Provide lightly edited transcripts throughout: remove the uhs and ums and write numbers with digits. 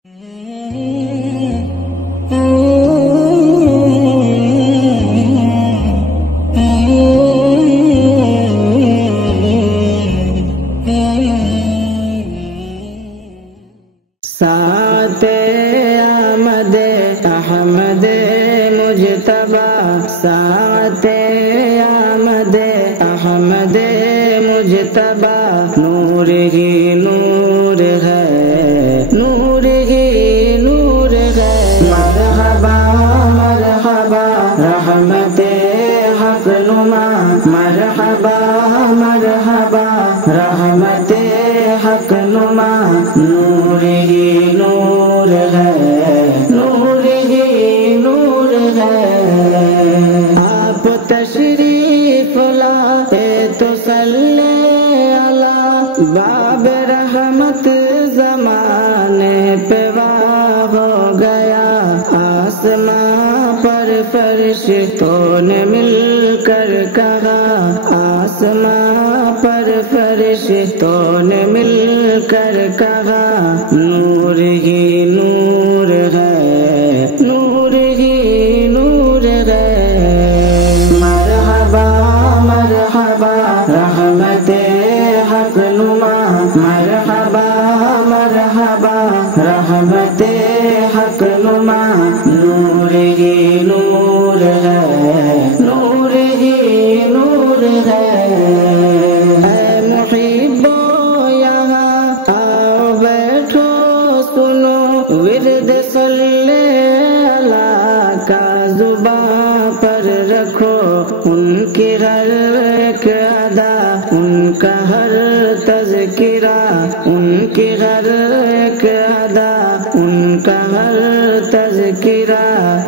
ساعت آمد احمد مجتبی، ساعت آمد احمد مجتبی، نور ہی نور ہے، نور ہی نور ہے، مرحبا مرحبا رحمت حق نما، مرحبا مرحبا رحمت حق نما، نور ہی نور ہے، نور ہی نور ہے، آپ تشریف لائے تو صلی علی باب رحمت، زمانے پہ واہ ہو گیا، آسماں پر فرشتوں نے مل کر کہا، آسماں پر فرشتوں نے مل کر کہا، نور ہی نور ہے، نور ہی نور ہے، مرحبا مرحبا رحمت حق نما، مرحبا مرحبا رحمت حق نما، نور ہی نور ہے، نور ہی نور ہے، اے محبو یہاں آؤ بیٹھو سنو، ورد صلی اللہ کا زباں پر رکھو، ان کی ہر ایک ادا، ان کا ہر تذکرہ، ان کی ہر ایک ادا، ان کا ہر تذکرہ،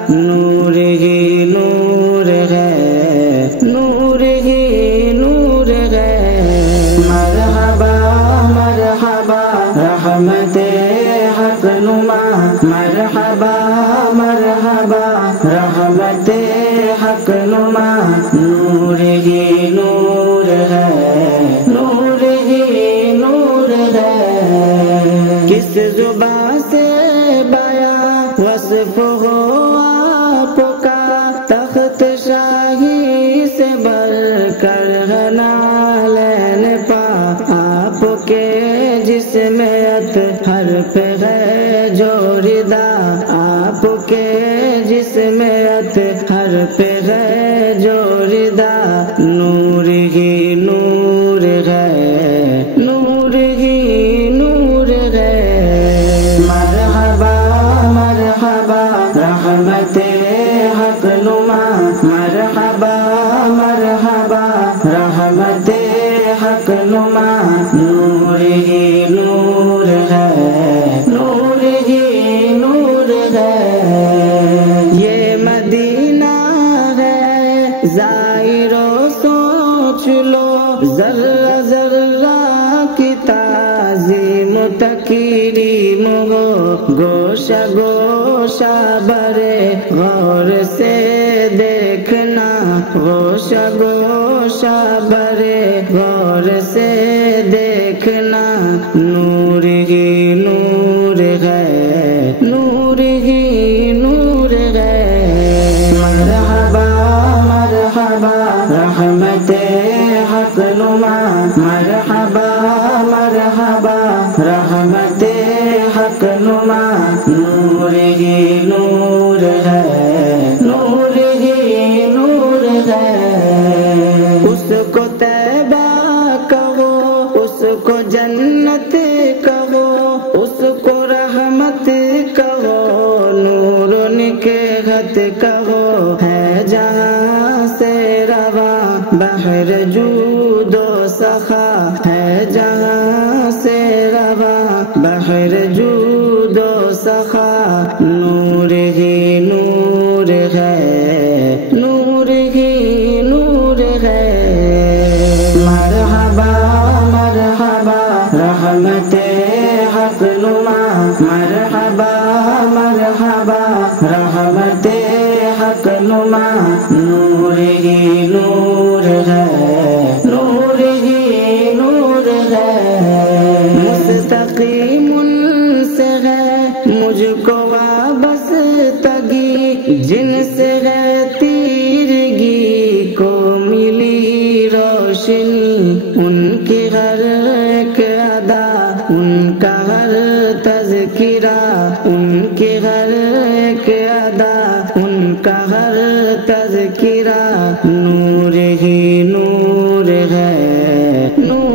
نور ہی نور ہے، نور ہی نور ہے، مرحبا مرحبا رحمت حق نما، مرحبا مرحبا رحمت حق نما، نور ہی نور ہے، نور ہی نور ہے، کس زبان سے بیاں وصف ہو آپ کا، تخت شاہی سے بڑھ کر ہے نالین پا، آپ کے جسم اطہر پہ ہے جو ردا، آپ کے جسم اطہر پہ ہے جو ردا، نور ہی نور ہے، نور ہی نور ہے، مرحبا مرحبا رحمت حق نما، مرحبا مرحبا رحمت حق نما، نور ہی نور ہے، نور ہی نور ہے، یہ مدینہ ہے زائرو سوچ لو، ذرہ ذرہ کی تعظیم تکریم ہو، گوشہ گوشہ برے غور سے دیکھنا، گوشہ گوشہ برے غور سے دیکھنا، نور ہی نور ہے، نور ہی نور ہے، مرحبا مرحبا رحمت حق نما، مرحبا مرحبا رحمت حق نما، نور ہی نور ہے، نور ہی نور ہے، اس کو طیبہ کہو، اس کو جنت کہو، اس کو رحمت کہو، نور نکہت کہو، ہے جہاں سے رواں بحر جود و سخا، ہے جہاں سے رواں بحر جود و سخا، نور ہی نور ہے، نور ہی نور ہے، مرحبا مرحبا رحمت حق نما، مرحبا مرحبا رحمت حق نما، نور ہی نور ہے، نور ہی نور ہے، مستقیم سے ہے مجھ کو وابستگی جن سے ہے تیرگی کو ملی روشنی، ان کی ہر ایک ادا، ان کا ہر تذکرہ، ان کی ہر ایک ادا، ان کا ہر تذکرہ نور ہی نور ہے، نور